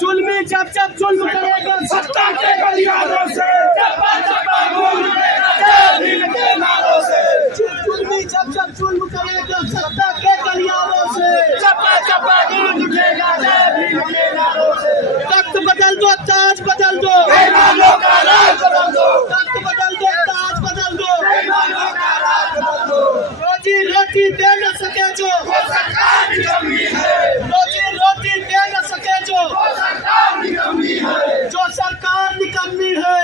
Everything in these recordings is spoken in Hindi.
जुल्मी जब जब जुल्म करेगा सत्ता के गलियारों से, जुल्मी जब जब जुल्म करेगा सत्ता के गलियारों से, तख्त बदल दो, ताज बदल दो, तख्त बदल दो, ताज बदल दो, रोजी रोटी दे न सके जो, रोजी रोटी दे न सके जो सरकार निकम्मी है,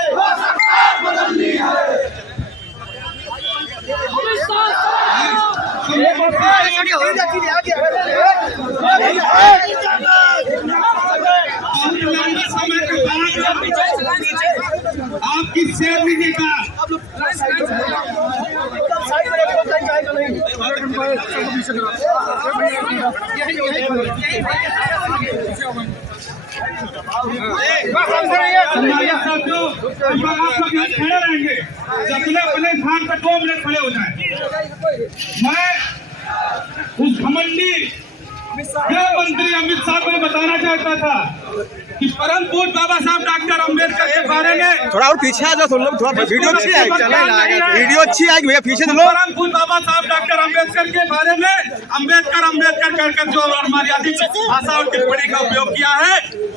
आपकी सेव नहीं देगा। खड़े रहेंगे अपने अपने स्थान पर 2 मिनट खड़े हो जाए। मैं उस घमंडी गृह मंत्री अमित शाह को बताना चाहता था कि परम पूज्य बाबा साहब डॉक्टर अम्बेडकर के बारे में थोड़ा और पीछे आ जाओ तुम लोग, थोड़ा वीडियो अच्छी आएगी, वीडियो अच्छी आएगी भैया, पीछे चलो। परम पूज्य बाबा साहब डॉक्टर अम्बेडकर के बारे में अम्बेडकर कर जो मर्यादित भाषा और टिप्पणी का उपयोग किया है,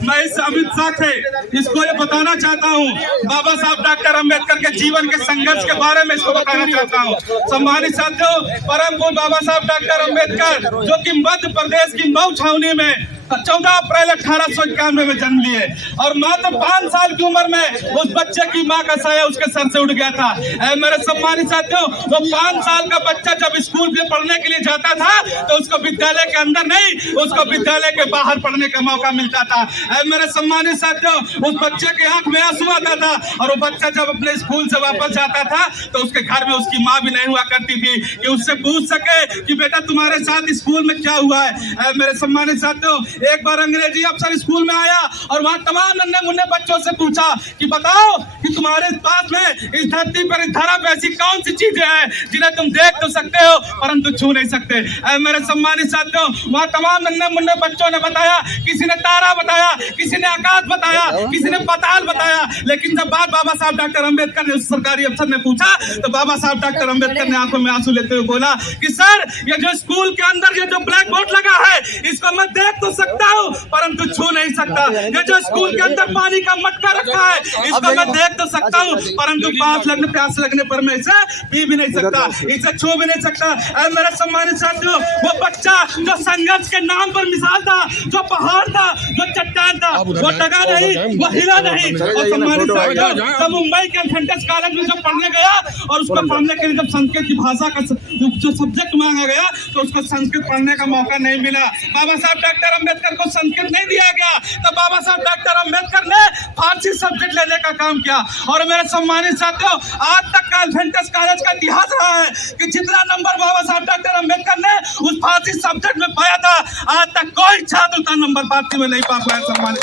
मैं इस अमित शाह से इसको ये बताना चाहता हूँ, बाबा साहब डॉक्टर अम्बेडकर के जीवन के संघर्ष के बारे में इसको बताना चाहता हूँ। सम्मानित साथियों, परम पूज्य बाबा साहब डॉक्टर अम्बेडकर जो कि मध्य प्रदेश की मऊ छावनी में 14 अप्रैल 1891 में जन्म लिए और मात्र 5 साल की उम्र में उस बच्चे की मां का साया उसके सर से उड़ गया था। मेरे सम्मानित साथियों, वो 5 साल का बच्चा जब स्कूल में पढ़ने के लिए जाता था तो उसको विद्यालय के अंदर नहीं, उसको विद्यालय के बाहर पढ़ने का मौका मिलता था। मेरे सम्मानित साथियों, उस बच्चे के आंख में आंसू आता था और वो बच्चा जब अपने स्कूल से वापस जाता था तो उसके घर में उसकी माँ भी नहीं हुआ करती थी कि उससे पूछ सके कि बेटा तुम्हारे साथ स्कूल में क्या हुआ है। मेरे सम्मानित साथियों, एक बार अंग्रेजी अफसर स्कूल में आया और वहाँ तमाम नन्हे मुन्ने बच्चों से पूछा कि बताओ कि तुम्हारे पास में इस धरती पर इस धरा पे ऐसी कौन सी चीजें हैं जिन्हें तुम देख तो सकते हो परंतु छू नहीं सकते। मेरे सम्मानित साथियों, वहाँ तमाम नन्हे मुन्ने बच्चों ने बताया, किसी ने तारा बताया, किसी ने आकाश बताया, किसी ने पाताल बताया, लेकिन जब बात बाबा साहब डॉक्टर अम्बेडकर ने उस सरकारी अफसर ने पूछा तो बाबा साहब डॉक्टर अम्बेडकर ने आंखों में आंसू लेते हुए बोला कि सर, ये जो स्कूल के अंदर ये जो ब्लैक बोर्ड लगा है इसको मैं देख तो सकता हूँ परंतु छू नहीं सकता। ये जो स्कूल के अंदर पानी का मटका रखा है इसको मैं देख तो सकता हूँ परंतु प्यास लगने पर मैं इसे पी भी नहीं सकता, इसे छू भी नहीं सकता। मेरे सम्मानित साथियों, वो बच्चा जो संघर्ष के नाम पर मिसाल था, जो पहाड़ था, जो चट्टान था, वो डगा नहीं, वो हिला नहीं। और सम्मानित साथियों, जब मुंबई के एडवेंटेज कॉलेज में जब पढ़ने गया और उसको पढ़ने के लिए जब संस्कृत की भाषा का जो सब्जेक्ट मांगा गया तो उसको संस्कृत पढ़ने का मौका नहीं मिला। बाबा साहब डॉक्टर अम्बेडकर को संस्कृत नहीं दिया गया तो बाबा साहब डॉक्टर अम्बेडकर ने फारसी सब्जेक्ट लेने का काम किया। और मेरे सम्मानित साथियों, आज तक का एडवेंटेज कॉलेज का इतिहास रहा है कि जितना नंबर बाबा साहब डॉक्टर अम्बेडकर ने उस फारसी सब्जेक्ट में पाया था, आज तक कोई छात्र उतना नंबर फारसी में नहीं पा पाया। सम्मानित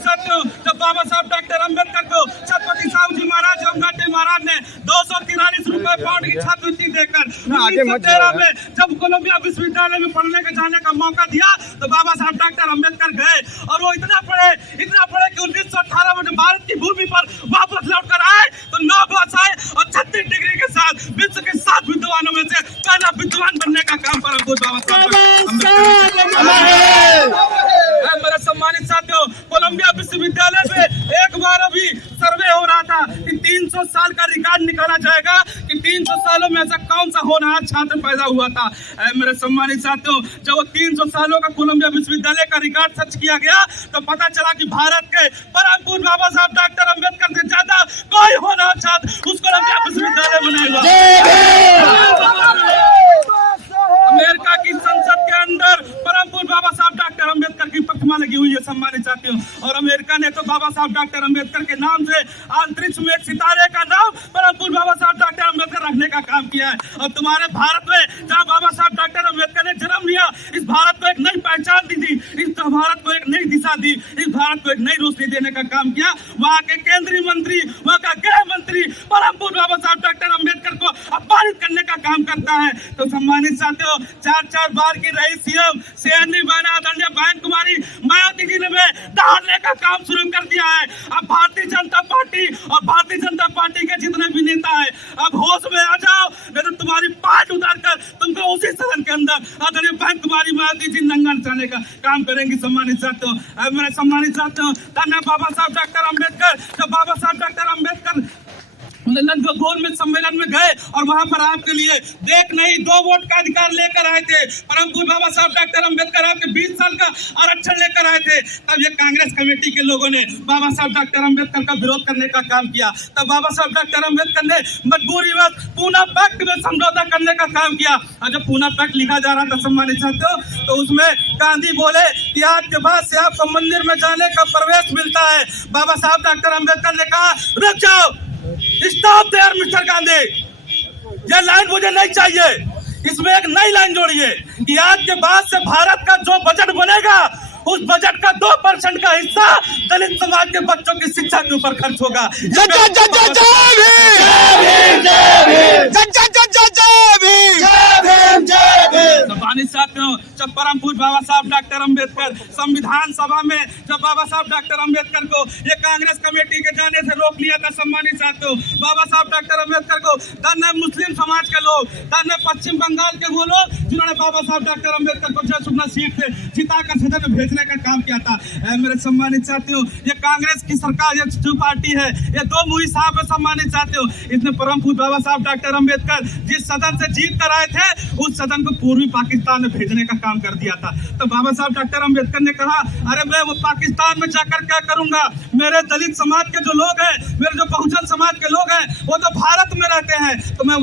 साथियों, जब बाबा साहब डॉक्टर अम्बेडकर को छत्रपति साहू जी महाराज महाराज ने 243 रुपए पाउंड की छात्रवृत्ति देकर 1913 में जब कोलंबिया विश्वविद्यालय में पढ़ने के जाने का मौका दिया तो बाबा साहब डॉक्टर अम्बेडकर गए और वो इतना पढ़े कि 1918 में भारत की भूमि पर वापस लौटकर आए तो 9 भाषाएं और 36 डिग्री के साथ विश्व के 7 विद्वानों में से पहला विद्वान बनने का काम परम पूज्य बाबा साहब। मेरे सम्मानित साथियों, कोलंबिया विश्वविद्यालय में एक बार अभी सर्वे हो रहा था कि 300 साल का रिकॉर्ड निकाला जाएगा कि 300 सालों में ऐसा कौन सा होनहार छात्र पैदा हुआ था। मेरे सम्मानित साथियों, जब 300 सालों का कोलंबिया विश्वविद्यालय का रिकॉर्ड सर्च किया गया तो पता चला कि भारत के परम पूज्य बाबा साहब डॉक्टर अम्बेडकर से ज्यादा कोई होनहार छात्र उस कोलंबिया विश्वविद्यालय में नहीं हुआ। अमेरिका की संसद के अंदर परम पूज्य बाबा साहब डॉक्टर अम्बेडकर की प्रतिमा लगी हुई है। सम्मानित साथियों, और अमेरिका ने तो बाबा साहब डॉक्टर अम्बेडकर के नाम से अंतरिक्ष में एक सितारे का नाम परम पूज्य बाबा साहब डॉक्टर अम्बेडकर रखने का काम किया है। और तुम्हारे भारत में जहाँ बाबा साहब डॉक्टर अम्बेडकर ने जन्म लिया, इस भारत को एक नई पहचान दी थी, इस भारत को एक नई दिशा दी, इस भारत को एक नई रोशनी देने का काम किया। वहाँ के केंद्रीय मंत्री, वहाँ का गृह मंत्री परम पूज्य बाबा साहब डॉक्टर अम्बेडकर को अपमानित करने का काम करता होता है। तो सम्मानित साथियों, 4 बार की रही सीएम नहीं बना आदरणीय बहन कुमारी मायावती जी ने दहाड़ने का काम शुरू कर दिया है। अब भारतीय जनता पार्टी और भारतीय जनता पार्टी के जितने भी नेता है, अब होश में आ जाओ, नहीं तो तुम्हारी पार्ट उतार कर तुमको उसी सदन के अंदर आदरणीय बहन कुमारी मायावती जी नंगा नचाने का काम करेंगी। सम्मानित साथियों, मेरे सम्मानित साथियों, धन्य बाबा साहब डॉक्टर अम्बेडकर, जब बाबा साहब डॉक्टर अम्बेडकर लंदन को गोल में सम्मेलन में गए और वहां पर आपके लिए देख नहीं 2 वोट का अधिकार लेकर आए थे। परम पूज्य बाबा साहब डॉक्टर अम्बेडकर आपके 20 साल का आरक्षण लेकर आए थे। तब ये कांग्रेस कमेटी के लोगों ने बाबा साहब डॉक्टर अम्बेडकर का विरोध करने का काम किया। तब बाबा साहब डॉक्टर अम्बेडकर ने मजबूरीवश पूना पैक्ट में समझौता करने का काम किया। और जब पूना पैक्ट लिखा जा रहा था सम्मानित साथियों, तो उसमें गांधी बोले कि आज के बाद से आपको मंदिर में जाने का प्रवेश मिलता है। बाबा साहब डॉक्टर अम्बेडकर ने कहा रुक जाओ, स्टॉप देयर मिस्टर गांधी, ये लाइन मुझे नहीं चाहिए। इसमें एक नई लाइन जोड़िए कि आज के बाद से भारत का जो बजट बनेगा उस बजट का 2% का हिस्सा दलित समाज के बच्चों की शिक्षा के ऊपर खर्च होगा। सम्मानित साथियों, जब परम पूज्य बाबा साहब डॉक्टर अम्बेडकर संविधान सभा में जब बाबा साहब डॉक्टर अम्बेडकर को ये कांग्रेस कमेटी के जाने से रोक लिया था। सम्मानित साथियों, बाबा साहब डॉक्टर अम्बेडकर को धन्य मुस्लिम समाज के लोग, धन्य पश्चिम बंगाल के वो लोग जिन्होंने बाबा साहब डॉक्टर अम्बेडकर को जय सुखना सीट से जिताकर सदन में भेजने का काम किया था। मेरे सम्मानित साथियों, ये कांग्रेस की सरकार, ये जो पार्टी है, ये 2 मुही साहब है। सम्मानित साथियों, इसने परम पूज्य बाबा साहब डॉक्टर अम्बेडकर जिस सदन से जीत कर आए थे उस सदन को पूर्वी पाकिस्तान में भेजने का काम कर दिया था। तो बाबा साहब डॉक्टर अम्बेडकर ने कहा अरे मैं वो पाकिस्तान में जाकर क्या करूंगा, मेरे दलित समाज के जो लोग हैं, मेरे जो बहुजन समाज के लोग हैं, वो तो भारत में रहते हैं, तो मैं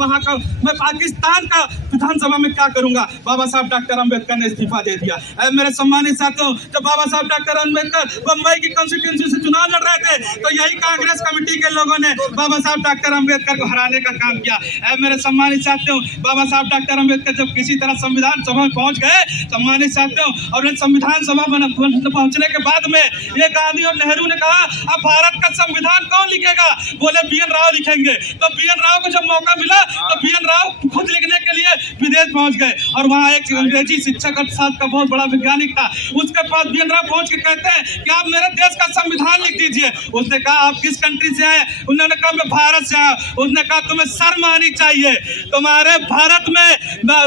पाकिस्तान का विधानसभा में क्या करूंगा। बाबा साहब डॉक्टर अम्बेडकर ने इस्तीफा दे दिया। मेरे सम्मानित साथियों, जब बाबा साहब डॉक्टर अम्बेडकर बम्बई की कॉन्स्टिट्यूंसी से चुनाव लड़ रहे थे, तो यही कांग्रेस कमेटी के लोगों ने बाबा साहब डॉक्टर अम्बेडकर को हराने का काम किया। मेरे सम्मानित साथियों, बाबा साहब डॉक्टर अम्बेडकर जब किसी तरह संविधान सभा में पहुंच गए, सम्मानित साथियों, और संविधान सभा पहुंचने के बाद में ये गांधी और नेहरू ने कहा अब भारत का संविधान कौन लिखेगा। बोले BN राव लिखेंगे। तो BN राव को जब मौका मिला तो BN राव खुद लिखने के लिए विदेश पहुंच गए और वहां एक अंग्रेजी शिक्षक अर्थशास्त्र का बहुत बड़ा वैज्ञानिक था, उसके पास BN राव पहुंच के कहते हैं कि आप मेरे देश का संविधान लिख दीजिए। उसने कहा आप किस कंट्री से आए, उन्होंने कहा मैं भारत से आया। उसने कहा तुम्हें शर्म आनी चाहिए, तुम्हारे भारत में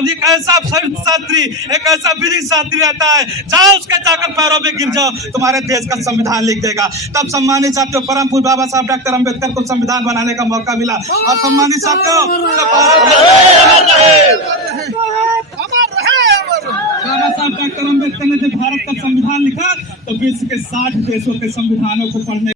एक ऐसा शास्त्री, एक ऐसा विधि शास्त्री रहता है, जाओ उसके जाकर पैरों में गिर जाओ, तुम्हारे देश का संविधान लिख देगा। तब सम्मानित साथियों, परम पूज्य बाबा साहब डॉक्टर अम्बेडकर को संविधान बनाने का मौका मिला। और सम्मानित साथियों, बाबा साहब डॉक्टर अम्बेडकर ने जब भारत का संविधान लिखा तो विश्व के 60 देशों के संविधानों को पढ़ने